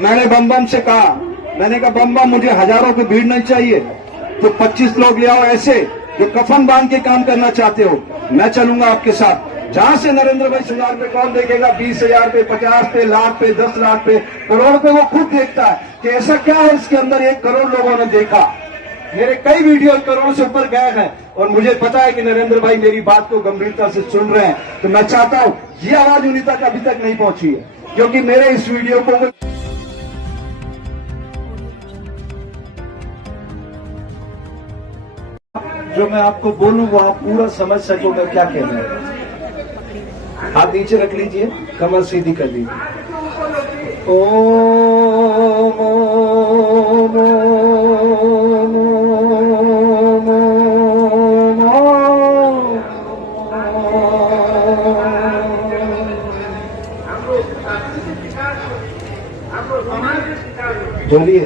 मैंने बम बम से कहा, मैंने कहा बम बम मुझे हजारों की भीड़ नहीं चाहिए, तो 25 लोग ले आओ ऐसे जो कफन बांध के काम करना चाहते हो, मैं चलूंगा आपके साथ। जहां से नरेंद्र भाई 1000 पे कौन देखेगा, 20,000 पे, 50 पे, लाख पे, 10 लाख पे, करोड़ पे, वो खुद देखता है कि ऐसा क्या है इसके अंदर। 1 करोड़ लोगों ने देखा, मेरे कई वीडियो करोड़ से ऊपर गए हैं, और मुझे पता है कि नरेंद्र भाई मेरी बात को गंभीरता से सुन रहे हैं। तो मैं चाहता हूं ये आवाज उन्हीं तक अभी तक नहीं पहुंची है, क्योंकि मेरे इस वीडियो को जो मैं आपको बोलूं वो आप पूरा समझ सको मैं क्या कह रहा हूं। हाथ नीचे रख लीजिए, कमर सीधी कर लीजिए। ओम ओम बोलिए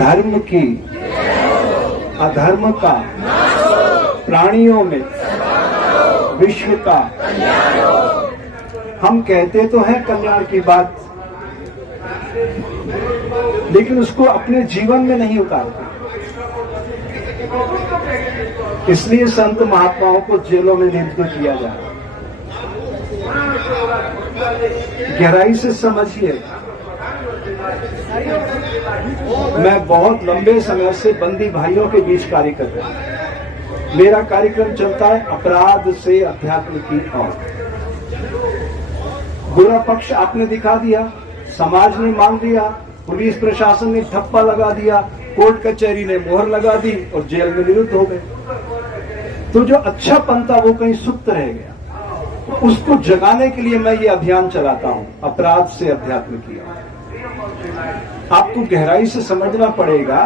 धर्म की अधर्म का प्राणियों में विश्व का। हम कहते तो हैं कल्याण की बात, लेकिन उसको अपने जीवन में नहीं उतारते। इसलिए संत महात्माओं को जेलों में नियुक्त किया जा रहा है। गहराई से समझिए, मैं बहुत लंबे समय से बंदी भाइयों के बीच कार्य कर रहा हूं। मेरा कार्यक्रम चलता है अपराध से अध्यात्म की ओर। बुरा पक्ष आपने दिखा दिया, समाज ने मान लिया, पुलिस प्रशासन ने ठप्पा लगा दिया, कोर्ट कचहरी ने मोहर लगा दी और जेल में निरुद्ध हो गए। तो जो अच्छा पंथा वो कहीं सुप्त रह गया, तो उसको जगाने के लिए मैं ये अभियान चलाता हूं, अपराध से अध्यात्म की ओर। आपको गहराई से समझना पड़ेगा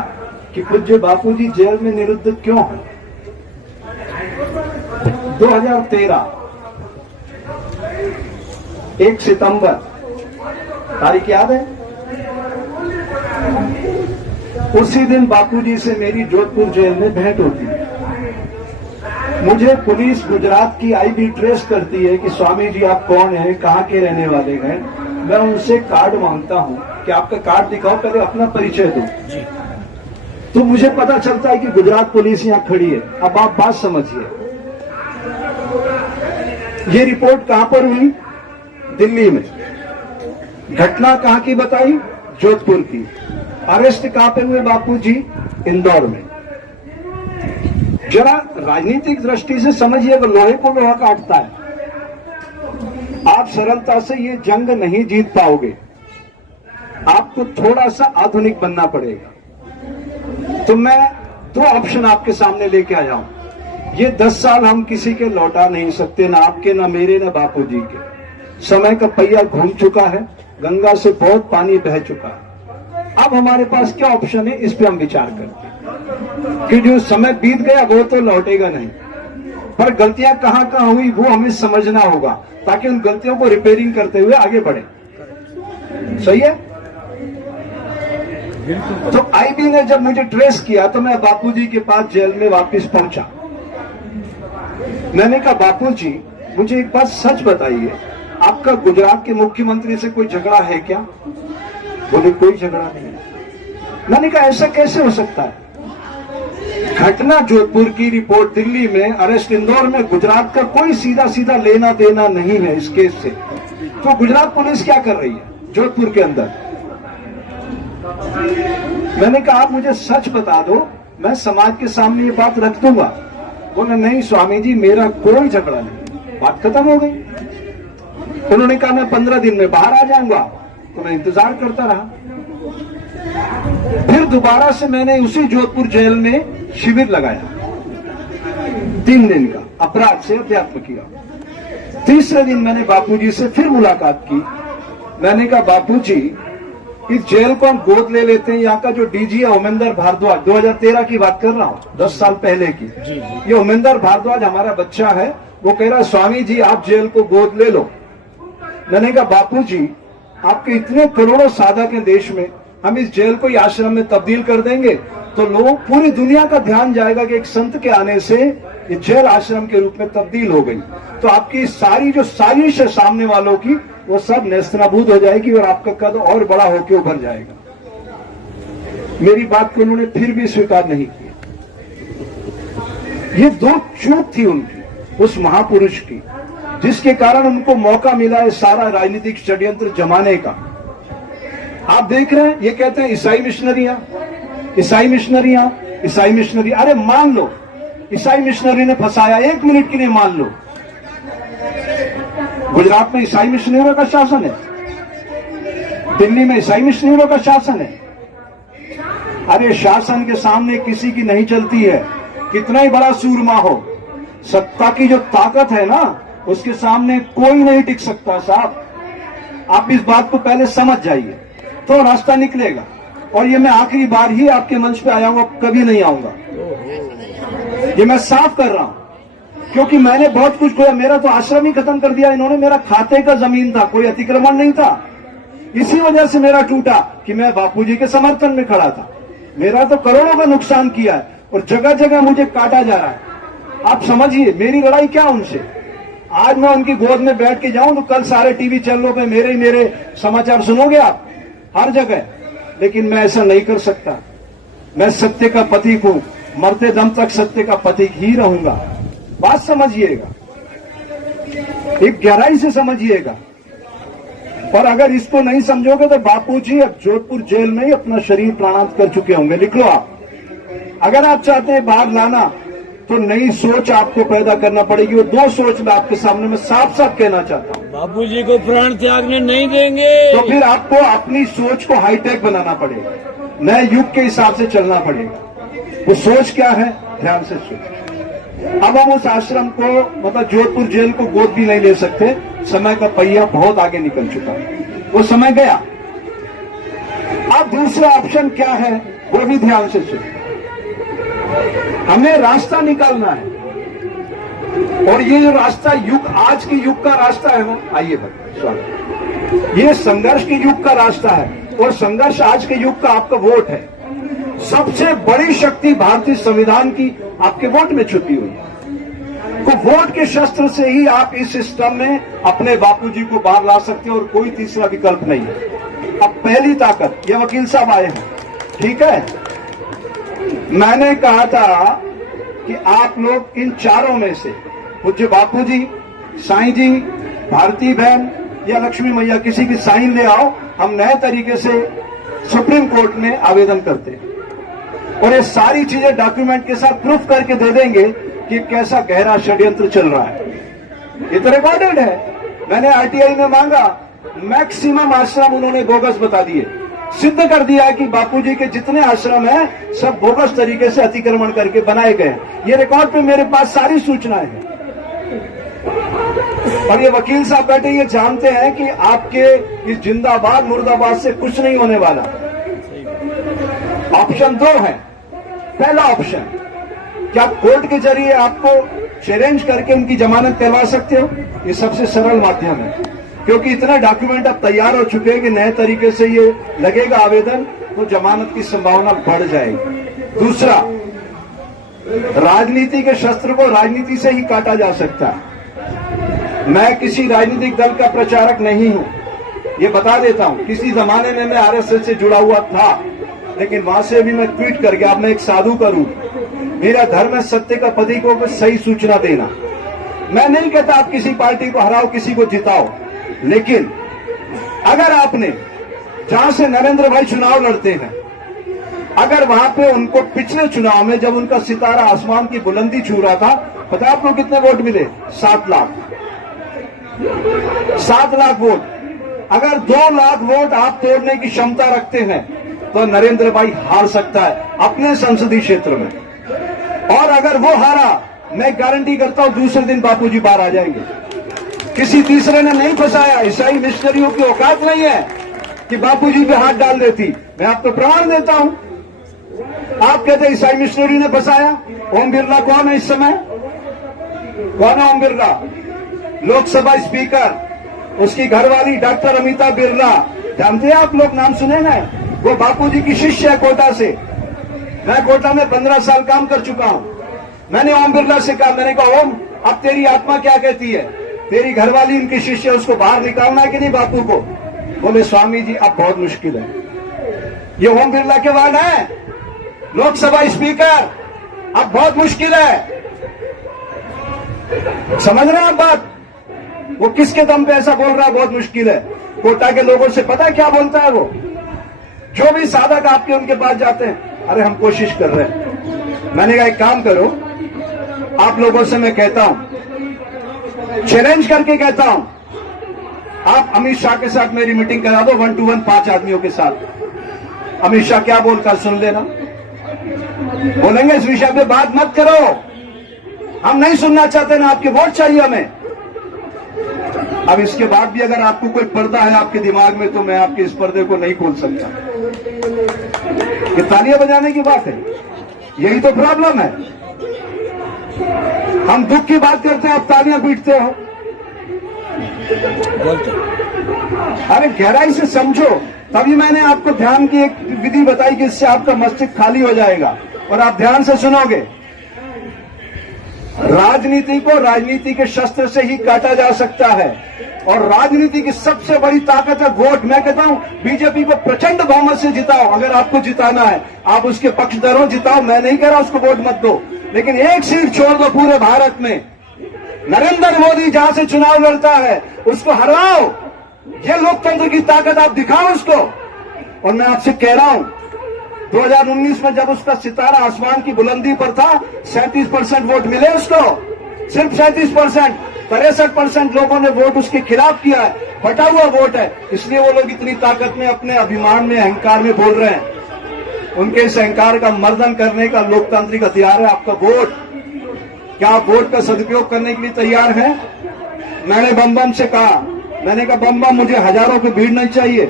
कि पूज्य बापूजी जेल में निरुद्ध क्यों हैं। 2013 1 सितंबर तारीख याद है? उसी दिन बापूजी से मेरी जोधपुर जेल में भेंट होती है। मुझे पुलिस गुजरात की आईबी ट्रेस करती है कि स्वामी जी आप कौन हैं, कहाँ के रहने वाले हैं। मैं उनसे कार्ड मांगता हूं कि आपका कार्ड दिखाओ, पहले अपना परिचय दो। तो मुझे पता चलता है कि गुजरात पुलिस यहां खड़ी है। अब आप बात समझिए, ये रिपोर्ट कहां पर हुई? दिल्ली में। घटना कहां की बताई? जोधपुर की। अरेस्ट कहां पे हुए बापूजी? इंदौर में। जरा राजनीतिक दृष्टि से समझिए, वो लोहे को लोहा काटता है। आप सरलता से ये जंग नहीं जीत पाओगे, आपको थोड़ा सा आधुनिक बनना पड़ेगा। तो मैं 2 ऑप्शन आपके सामने लेके आया हूं। ये 10 साल हम किसी के लौटा नहीं सकते, ना आपके, ना मेरे, ना बापूजी के। समय का पहिया घूम चुका है, गंगा से बहुत पानी बह चुका है। अब हमारे पास क्या ऑप्शन है, इस पे हम विचार करते हैं कि जो समय बीत गया वो तो लौटेगा नहीं, पर गलतियां कहां कहां हुई वो हमें समझना होगा, ताकि उन गलतियों को रिपेयरिंग करते हुए आगे बढ़े। सही है? तो आईबी ने जब मुझे ट्रेस किया तो मैं बापूजी के पास जेल में वापस पहुंचा। मैंने कहा बापूजी मुझे एक बात सच बताइए, आपका गुजरात के मुख्यमंत्री से कोई झगड़ा है क्या? बोले कोई झगड़ा नहीं है। मैंने कहा ऐसा कैसे हो सकता है? घटना जोधपुर की, रिपोर्ट दिल्ली में, अरेस्ट इंदौर में, गुजरात का कोई सीधा सीधा लेना देना नहीं है इस केस से। तो गुजरात पुलिस क्या कर रही है जोधपुर के अंदर? मैंने कहा आप मुझे सच बता दो मैं समाज के सामने ये बात रख दूंगा। बोले नहीं स्वामी जी, मेरा कोई झगड़ा नहीं। बात खत्म हो गई। उन्होंने कहा मैं 15 दिन में बाहर आ जाऊंगा, तो मैं इंतजार करता रहा। फिर दोबारा से मैंने उसी जोधपुर जेल में शिविर लगाया, 3 दिन का अपराध से अध्यात्म किया। तीसरे दिन मैंने बापूजी से फिर मुलाकात की। मैंने कहा बापूजी, इस जेल को हम गोद ले लेते हैं। यहाँ का जो डीजी है उमेंद्र भारद्वाज, 2013 की बात कर रहा हूँ, 10 साल पहले की। ये उमेंद्र भारद्वाज हमारा बच्चा है। वो कह रहा स्वामी जी आप जेल को गोद ले लो। मैंने कहा बापूजी, आपके इतने करोड़ों साधक हैं देश में, हम इस जेल को आश्रम में तब्दील कर देंगे तो लोग, पूरी दुनिया का ध्यान जाएगा कि एक संत के आने से ये जेल आश्रम के रूप में तब्दील हो गई। तो आपकी सारी जो साजिश है सामने वालों की, वो सब नेस्तनाबूद हो जाएगी और आपका कद और बड़ा होकर उभर जाएगा। मेरी बात को उन्होंने फिर भी स्वीकार नहीं किया। ये 2 चूक थी उनकी, उस महापुरुष की, जिसके कारण उनको मौका मिला है सारा राजनीतिक षड्यंत्र जमाने का। आप देख रहे हैं, ये कहते हैं ईसाई मिशनरियां, ईसाई मिशनरियां, ईसाई मिशनरी। अरे मान लो ईसाई मिशनरी ने फंसाया, 1 मिनट के लिए मान लो। गुजरात में ईसाई मिशनरियों का शासन है, दिल्ली में ईसाई मिशनरियों का शासन है। अरे शासन के सामने किसी की नहीं चलती है, कितना ही बड़ा सूरमा हो। सत्ता की जो ताकत है ना, उसके सामने कोई नहीं टिक सकता साहब। आप इस बात को पहले समझ जाइए तो रास्ता निकलेगा। और ये मैं आखिरी बार ही आपके मंच पे आया हूं, कभी नहीं आऊंगा। ये मैं साफ कर रहा हूं, क्योंकि मैंने बहुत कुछ खोया। मेरा तो आश्रम ही खत्म कर दिया इन्होंने। मेरा खाते का जमीन था, कोई अतिक्रमण नहीं था। इसी वजह से मेरा टूटा कि मैं बापूजी के समर्थन में खड़ा था। मेरा तो करोड़ों का नुकसान किया है और जगह जगह मुझे काटा जा रहा है। आप समझिए मेरी लड़ाई क्या उनसे। आज मैं उनकी गोद में बैठ के जाऊं तो कल सारे टीवी चैनलों पे मेरे समाचार सुनोगे आप, हर जगह। लेकिन मैं ऐसा नहीं कर सकता। मैं सत्य का प्रतीक हूं, मरते दम तक सत्य का प्रतीक ही रहूंगा। बात समझिएगा, एक गहराई से समझिएगा। पर अगर इसको नहीं समझोगे तो बापूजी अब जोधपुर जेल में ही अपना शरीर प्राणांत कर चुके होंगे। लिख लो आप। अगर आप चाहते हैं बाहर लाना तो नई सोच आपको पैदा करना पड़ेगी। वो 2 सोच मैं आपके सामने में साफ साफ कहना चाहता हूँ। बापूजी को प्राण त्यागने नहीं देंगे। तो फिर आपको अपनी सोच को हाईटेक बनाना पड़ेगा, नए युग के हिसाब से चलना पड़ेगा। वो सोच क्या है, ध्यान से सुन। अब हम उस आश्रम को, मतलब जोधपुर जेल को गोद भी नहीं ले सकते। समय का पहिया बहुत आगे निकल चुका है, वो समय गया। अब दूसरा ऑप्शन क्या है, वो भी ध्यान से सुन। हमें रास्ता निकालना है, और ये जो रास्ता युग, आज के युग का रास्ता है ना, आइए भाई स्वागत। ये संघर्ष के युग का रास्ता है, और संघर्ष आज के युग का आपका वोट है। सबसे बड़ी शक्ति भारतीय संविधान की आपके वोट में छुपी हुई है। तो वोट के शस्त्र से ही आप इस सिस्टम में अपने बापूजी को बाहर ला सकते हैं, और कोई तीसरा विकल्प नहीं है। अब पहली ताकत, ये वकील साहब आए हैं, ठीक है। मैंने कहा था कि आप लोग इन चारों में से पूज्य बापूजी, साईं जी, भारती बहन या लक्ष्मी मैया, किसी की साइन ले आओ। हम नए तरीके से सुप्रीम कोर्ट में आवेदन करते हैं, और ये सारी चीजें डॉक्यूमेंट के साथ प्रूफ करके दे देंगे कि कैसा गहरा षड्यंत्र चल रहा है। ये तो रिकॉर्डेड है। मैंने आरटीआई में मांगा, मैक्सिमम आश्रम उन्होंने बोगस बता दिए। सिद्ध कर दिया है कि बापूजी के जितने आश्रम हैं सब बोगस तरीके से अतिक्रमण करके बनाए गए। ये रिकॉर्ड पे मेरे पास सारी सूचनाएं हैं। और ये वकील साहब बैठे ये जानते हैं कि आपके इस जिंदाबाद मुर्दाबाद से कुछ नहीं होने वाला। ऑप्शन 2 है। पहला ऑप्शन, क्या कोर्ट के जरिए आपको चैलेंज करके उनकी जमानत करवा सकते हो? ये सबसे सरल माध्यम है, क्योंकि इतना डॉक्यूमेंट अब तैयार हो चुके हैं कि नए तरीके से ये लगेगा आवेदन, तो जमानत की संभावना बढ़ जाएगी। दूसरा, राजनीति के शस्त्र को राजनीति से ही काटा जा सकता है। मैं किसी राजनीतिक दल का प्रचारक नहीं हूं, ये बता देता हूं। किसी जमाने में मैं आरएसएस से जुड़ा हुआ था, लेकिन वहां से भी मैं ट्वीट कर गया। अब मैं एक साधु का रूप, मेरा धर्म है सत्य का प्रतीकों को सही सूचना देना। मैं नहीं कहता आप किसी पार्टी को हराओ, किसी को जिताओ, लेकिन अगर आपने, जहां से नरेंद्र भाई चुनाव लड़ते हैं, अगर वहां पे उनको पिछले चुनाव में जब उनका सितारा आसमान की बुलंदी छू रहा था, पता है आपको कितने वोट मिले? 7 लाख। 7 लाख वोट। अगर 2 लाख वोट आप तोड़ने की क्षमता रखते हैं तो नरेंद्र भाई हार सकता है अपने संसदीय क्षेत्र में। और अगर वो हारा, मैं गारंटी करता हूं दूसरे दिन बापूजी बाहर आ जाएंगे। किसी तीसरे ने नहीं फंसाया। ईसाई मिशनरियों की औकात नहीं है कि बापूजी पे हाथ डाल देती। मैं आपको प्रमाण देता हूं। आप कहते ईसाई मिशनरी ने फंसाया। ओम बिरला कौन है इस समय? कौन है ओम बिरला? लोकसभा स्पीकर, उसकी घरवाली डॉक्टर अमिता बिरला, जानते हैं आप लोग? नाम सुने ना? वो बापूजी की शिष्य है कोटा से। मैं कोटा में 15 साल काम कर चुका हूं। मैंने ओम बिरला से कहा, मैंने कहा ओम, अब तेरी आत्मा क्या कहती है? तेरी घरवाली इनकी शिष्य, उसको बाहर निकालना है कि नहीं बापू को? बोले स्वामी जी अब बहुत मुश्किल है। ये ओम बिरला के वर्ड है, लोकसभा स्पीकर, अब बहुत मुश्किल है। समझ रहे हैं आप बात? वो किसके दम पे ऐसा बोल रहा है बहुत मुश्किल है? कोटा के लोगों से पता है क्या बोलता है वो? जो भी साधक आपके उनके पास जाते हैं, अरे हम कोशिश कर रहे हैं। मैंने कहा एक काम करो, आप लोगों से मैं कहता हूं, चैलेंज करके कहता हूं, आप अमित शाह के साथ मेरी मीटिंग करा दो 1 to 1 5 आदमियों के साथ। अमित शाह क्या बोलता है सुन लेना। बोलेंगे इस विषय पे बात मत करो, हम नहीं सुनना चाहते ना, आपके वोट चाहिए हमें। अब इसके बाद भी अगर आपको कोई पर्दा है आपके दिमाग में तो मैं आपके इस पर्दे को नहीं खोल सकता। ये तालियां बजाने की बात है, यही तो प्रॉब्लम है। हम दुख की बात करते हैं, आप तालियां पीटते हो। अरे गहराई से समझो, तभी मैंने आपको ध्यान की एक विधि बताई कि इससे आपका मस्तिष्क खाली हो जाएगा और आप ध्यान से सुनोगे। राजनीति को राजनीति के शस्त्र से ही काटा जा सकता है और राजनीति की सबसे बड़ी ताकत है वोट। मैं कहता हूं बीजेपी को प्रचंड बहुमत से जिताओ, अगर आपको जिताना है आप उसके पक्षधरों जिताओ। मैं नहीं कह रहा उसको वोट मत दो, लेकिन एक सीट छोड़ दो पूरे भारत में। नरेंद्र मोदी जहां से चुनाव लड़ता है उसको हराओ। ये लोकतंत्र की ताकत आप दिखाओ उसको। और मैं आपसे कह रहा हूं 2019 में जब उसका सितारा आसमान की बुलंदी पर था 37% वोट मिले उसको, सिर्फ 37%। 63% लोगों ने वोट उसके खिलाफ किया है, बटा हुआ वोट है। इसलिए वो लोग इतनी ताकत में, अपने अभिमान में, अहंकार में बोल रहे हैं। उनके इस अहंकार का मर्दन करने का लोकतांत्रिक हथियार है आपका वोट। क्या आप वोट का सदुपयोग करने के लिए तैयार हैं? मैंने बम बम से कहा, मैंने कहा बम बम मुझे हजारों की भीड़ नहीं चाहिए,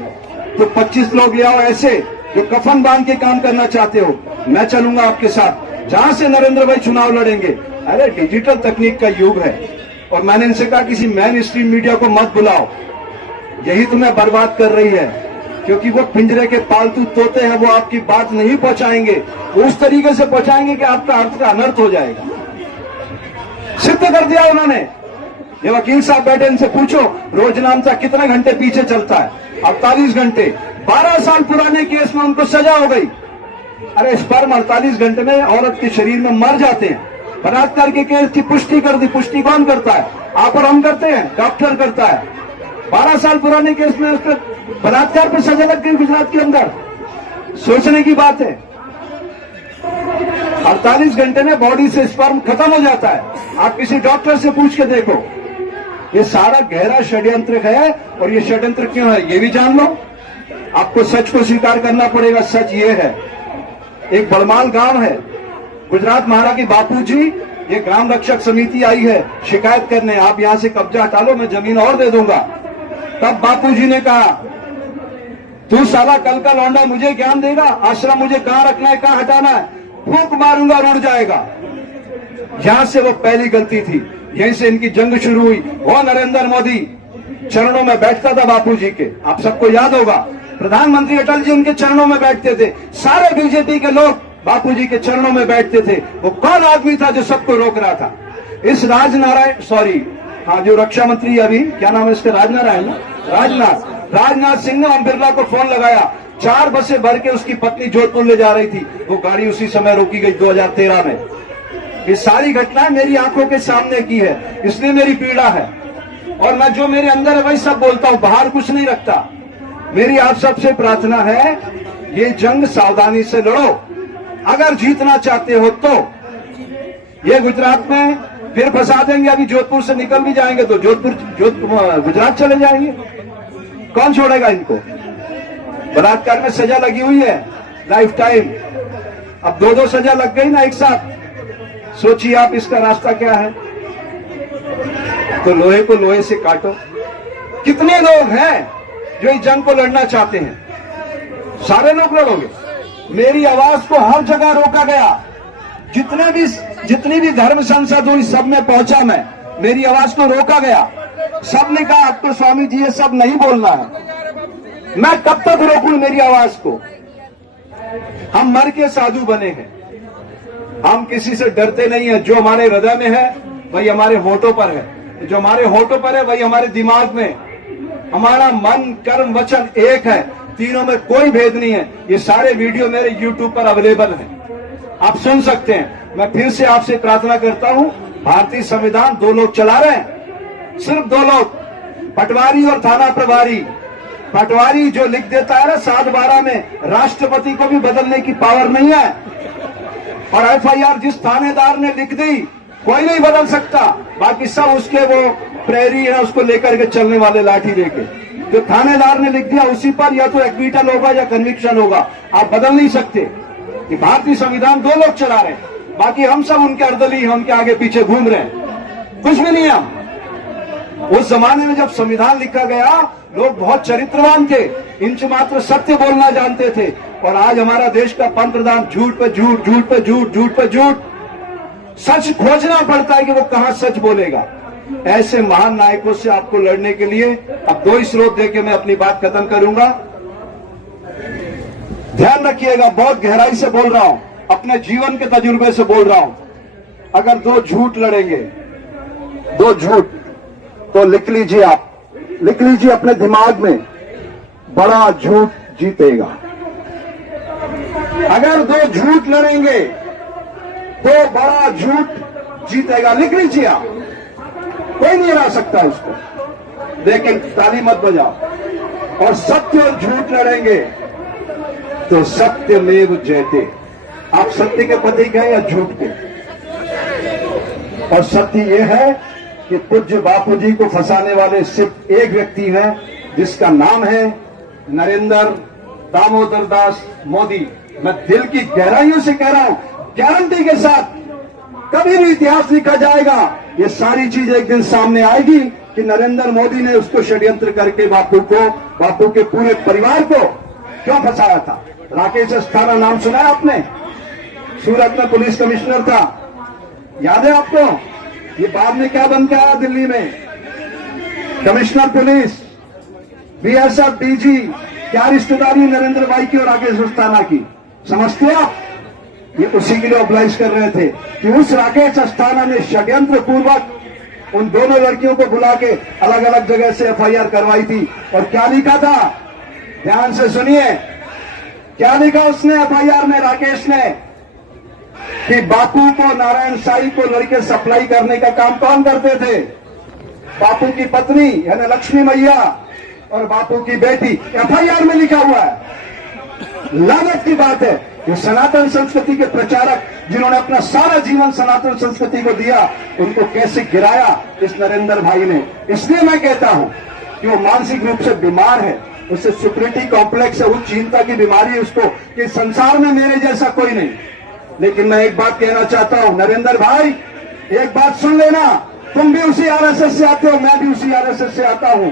तो 25 लोग ले आओ ऐसे जो कफन बांध के काम करना चाहते हो। मैं चलूंगा आपके साथ जहां से नरेंद्र भाई चुनाव लड़ेंगे। अरे डिजिटल तकनीक का युग है और मैंने इनसे कहा किसी मेन स्ट्रीम मीडिया को मत बुलाओ, यही तुम्हें बर्बाद कर रही है। क्योंकि वो पिंजरे के पालतू तोते हैं, वो आपकी बात नहीं पहुंचाएंगे, वो उस तरीके से पहुंचाएंगे कि आपका अर्थ का अनर्थ हो जाएगा। सिद्ध कर दिया उन्होंने। ये वकील साहब बैठे, इनसे पूछो रोजनामचा कितने घंटे पीछे चलता है? 48 घंटे। 12 साल पुराने केस में उनको सजा हो गई। अरे स्पर्म 48 घंटे में औरत के शरीर में मर जाते हैं। बलात्कार के केस की पुष्टि कर दी। पुष्टि कौन करता है? आप और हम करते हैं, डॉक्टर करता है। 12 साल पुराने केस में उसका बलात्कार पर सजा लग गई गुजरात के अंदर। सोचने की बात है। 48 घंटे में बॉडी से स्पर्म खत्म हो जाता है। आप किसी डॉक्टर से पूछ के देखो। ये सारा गहरा षड्यंत्र है। और ये षड्यंत्र क्यों है ये भी जान लो। आपको सच को स्वीकार करना पड़ेगा। सच ये है, एक बड़माल गांव है, गुजरात महाराणा की बापूजी, ये ग्राम रक्षक समिति आई है शिकायत करने, आप यहां से कब्जा हटा लो, मैं जमीन और दे दूंगा। तब बापूजी ने कहा तू साला कल का लौंडा मुझे ज्ञान देगा, आश्रम मुझे कहां रखना है कहां हटाना है, फूंक मारूंगा और उड़ जाएगा। यहां से वो पहली गलती थी, यहीं से इनकी जंग शुरू हुई। वो नरेंद्र मोदी चरणों में बैठता था बापूजी के, आप सबको याद होगा। प्रधानमंत्री अटल जी उनके चरणों में बैठते थे। सारे बीजेपी के लोग बापूजी के चरणों में बैठते थे। वो कौन आदमी था जो सबको रोक रहा था? इस जो रक्षा मंत्री अभी क्या नाम है इसका, राजनाथ सिंह ने ओम बिरला को फोन लगाया। 4 बसें भर के उसकी पत्नी जोधपुर ले जा रही थी, वो गाड़ी उसी समय रोकी गई 2013 में। ये सारी घटना मेरी आंखों के सामने की है, इसलिए मेरी पीड़ा है। और मैं जो मेरे अंदर है वही सब बोलता हूं, बाहर कुछ नहीं रखता। मेरी आप सबसे प्रार्थना है ये जंग सावधानी से लड़ो, अगर जीतना चाहते हो तो। ये गुजरात में फिर फंसा देंगे, अभी जोधपुर से निकल भी जाएंगे तो गुजरात चले जाएंगे, कौन छोड़ेगा इनको। बलात्कार में सजा लगी हुई है लाइफ टाइम, अब 2-2 सजा लग गई ना एक साथ, सोचिए आप इसका रास्ता क्या है। तो लोहे को लोहे से काटो। कितने लोग हैं जो इस जंग को लड़ना चाहते हैं? सारे लोग लड़ोगे। मेरी आवाज को हर जगह रोका गया, जितनी भी धर्म संसद हुई सब में पहुंचा मैं, मेरी आवाज को रोका गया। सबने कहा अब तो स्वामी जी ये सब नहीं बोलना है। मैं कब तक रोकूं मेरी आवाज को? हम मर के साधु बने हैं, हम किसी से डरते नहीं है। जो हमारे हृदय में है वही हमारे होठों पर है, जो हमारे होठों पर है वही हमारे दिमाग में। हमारा मन कर्म वचन एक है, तीनों में कोई भेद नहीं है। ये सारे वीडियो मेरे YouTube पर अवेलेबल हैं, आप सुन सकते हैं। मैं फिर से आपसे प्रार्थना करता हूं, भारतीय संविधान 2 लोग चला रहे हैं, सिर्फ 2 लोग, पटवारी और थाना प्रभारी। पटवारी जो लिख देता है ना 7/12 में, राष्ट्रपति को भी बदलने की पावर नहीं है। और FIR जिस थानेदार ने लिख दी कोई नहीं बदल सकता, बाकी सब उसके वो प्रेरी है, उसको लेकर के चलने वाले लाठी लेके। जो थानेदार ने लिख दिया उसी पर या तो एक्विटल होगा या कन्विक्शन होगा, आप बदल नहीं सकते। कि भारतीय संविधान 2 लोग चला रहे हैं, बाकी हम सब उनके अर्दली हैं, उनके आगे पीछे घूम रहे हैं, कुछ भी नहीं हम। उस जमाने में जब संविधान लिखा गया लोग बहुत चरित्रवान थे, इंच मात्र सत्य बोलना जानते थे। और आज हमारा देश का पंतप्रधान झूठ पे झूठ, झूठ पे झूठ, झूठ पे झूठ, सच खोजना पड़ता है कि वो कहां सच बोलेगा। ऐसे महान नायकों से आपको लड़ने के लिए अब 2 स्रोत देके मैं अपनी बात खत्म करूंगा। ध्यान रखिएगा, बहुत गहराई से बोल रहा हूं, अपने जीवन के तजुर्बे से बोल रहा हूं। अगर 2 झूठ लड़ेंगे, 2 झूठ, तो लिख लीजिए, आप लिख लीजिए अपने दिमाग में, बड़ा झूठ जीतेगा। अगर 2 झूठ लड़ेंगे तो बड़ा झूठ जीतेगा, लिख लीजिए आप, कोई नहीं हरा सकता उसको। लेकिन ताली मत बजाओ। और सत्य और झूठ लड़ेंगे तो सत्यमेव जयते। आप सत्य के प्रतीक हैं या झूठ के? और सत्य यह है कि पूज्य बापू जी को फंसाने वाले सिर्फ एक व्यक्ति हैं, जिसका नाम है नरेंद्र दामोदर दास मोदी। मैं दिल की गहराइयों से कह रहा हूं, गारंटी के साथ, कभी भी इतिहास लिखा जाएगा, ये सारी चीज एक दिन सामने आएगी कि नरेंद्र मोदी ने उसको षड्यंत्र करके बापू के पूरे परिवार को क्यों फंसाया था। राकेश अस्थाना नाम सुना है आपने? सूरत में पुलिस कमिश्नर था, याद है आपको? ये बाद में क्या बन के आया दिल्ली में, कमिश्नर पुलिस, BSF DG। क्या रिश्तेदारी नरेंद्र भाई की और राकेश अस्थाना की, समझते आप? ये उसी के लिए ऑब्लाइज कर रहे थे कि उस राकेश अस्थाना ने षड्यंत्र पूर्वक उन दोनों लड़कियों को बुला के अलग अलग जगह से FIR करवाई थी। और क्या लिखा था, ध्यान से सुनिए, क्या लिखा उसने FIR में, राकेश ने, कि बापू को, नारायण साई को लड़के सप्लाई करने का काम कौन करते थे? बापू की पत्नी यानी लक्ष्मी मैया और बापू की बेटी। FIR में लिखा हुआ है। लानत की बात है, ये सनातन संस्कृति के प्रचारक जिन्होंने अपना सारा जीवन सनातन संस्कृति को दिया, उनको कैसे गिराया इस नरेंद्र भाई ने। इसलिए मैं कहता हूं कि वो मानसिक रूप से बीमार है, उससे सुपरिटी कॉम्प्लेक्स है, उच्च चिंता की बीमारी है उसको, कि संसार में मेरे जैसा कोई नहीं। लेकिन मैं एक बात कहना चाहता हूं, नरेंद्र भाई एक बात सुन लेना, तुम भी उसी RSS से आते हो, मैं भी उसी RSS से आता हूं।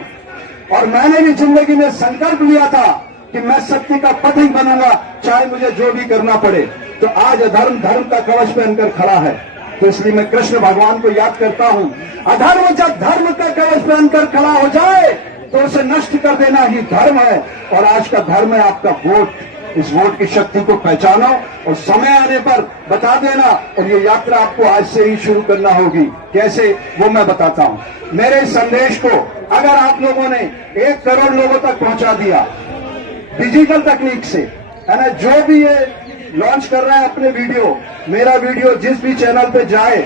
और मैंने भी जिंदगी में संकल्प लिया था कि मैं सत्य का पथिक बनूंगा, चाहे मुझे जो भी करना पड़े। तो आज अधर्म धर्म का कवच पहनकर खड़ा है। तो इसलिए मैं कृष्ण भगवान को याद करता हूं, अधर्म जब धर्म का कवच पहनकर खड़ा हो जाए तो उसे नष्ट कर देना ही धर्म है। और आज का धर्म है आपका वोट। इस वोट की शक्ति को पहचानो और समय आने पर बता देना। और ये यात्रा आपको आज से ही शुरू करना होगी। कैसे, वो मैं बताता हूं। मेरे संदेश को अगर आप लोगों ने 1 करोड़ लोगों तक पहुंचा दिया डिजिटल तकनीक से, है ना, जो भी ये लॉन्च कर रहा है अपने वीडियो, मेरा वीडियो जिस भी चैनल पे जाए,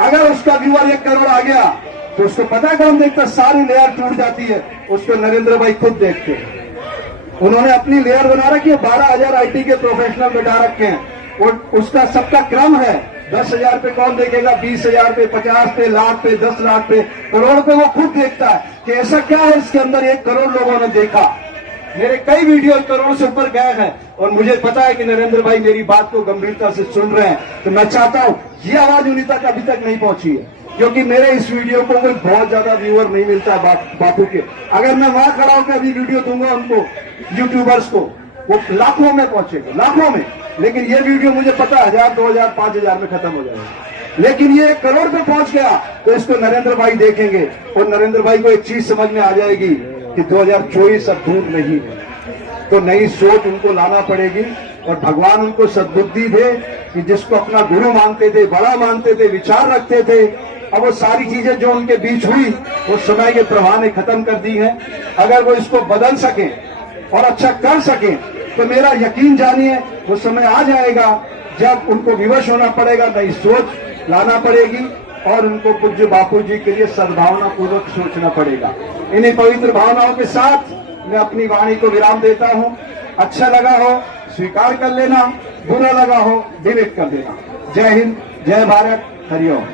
अगर उसका व्यूअर 1 करोड़ आ गया तो उसको पता है कौन देखता? सारी लेयर टूट जाती है, उसको नरेंद्र भाई खुद देखते हैं। उन्होंने अपनी लेयर बना रखी है, 12,000 IT के प्रोफेशनल बैठा रखे हैं और उसका सबका क्रम है। 10,000 पे कौन देखेगा, 20,000 पे, 50 पे, लाख पे, 10 लाख पे, करोड़ पे वो खुद देखता है कि ऐसा क्या है इसके अंदर 1 करोड़ लोगों ने देखा। मेरे कई वीडियो करोड़ से ऊपर गए हैं और मुझे पता है कि नरेंद्र भाई मेरी बात को गंभीरता से सुन रहे हैं। तो मैं चाहता हूं ये आवाज उन्हीं तक अभी तक नहीं पहुंची है, क्योंकि मेरे इस वीडियो को कोई बहुत ज्यादा व्यूअर नहीं मिलता है बापू के। अगर मैं वहां खड़ा होकर अभी वीडियो दूंगा उनको, यूट्यूबर्स को, वो लाखों में पहुंचेगा, लाखों में। लेकिन ये वीडियो मुझे पता है 1,000, 2,000, 5,000 में खत्म हो जाएगा। लेकिन ये 1 करोड़ पे पहुंच गया तो इसको नरेंद्र भाई देखेंगे और नरेंद्र भाई को एक चीज समझ में आ जाएगी कि 2024 अब दूर नहीं है। तो नई सोच उनको लाना पड़ेगी और भगवान उनको सद्बुद्धि दे कि जिसको अपना गुरु मानते थे, बड़ा मानते थे, विचार रखते थे, अब वो सारी चीजें जो उनके बीच हुई वो समय के प्रवाह ने खत्म कर दी है। अगर वो इसको बदल सके और अच्छा कर सके तो मेरा यकीन जानिए वो समय आ जाएगा जब उनको विवश होना पड़ेगा, नई सोच लाना पड़ेगी और उनको पूज्य बापू जी के लिए सद्भावना पूर्वक सोचना पड़ेगा। इन्हीं पवित्र भावनाओं के साथ मैं अपनी वाणी को विराम देता हूं। अच्छा लगा हो स्वीकार कर लेना, बुरा लगा हो डिलीट कर देना। जय हिंद, जय भारत, हरिओम।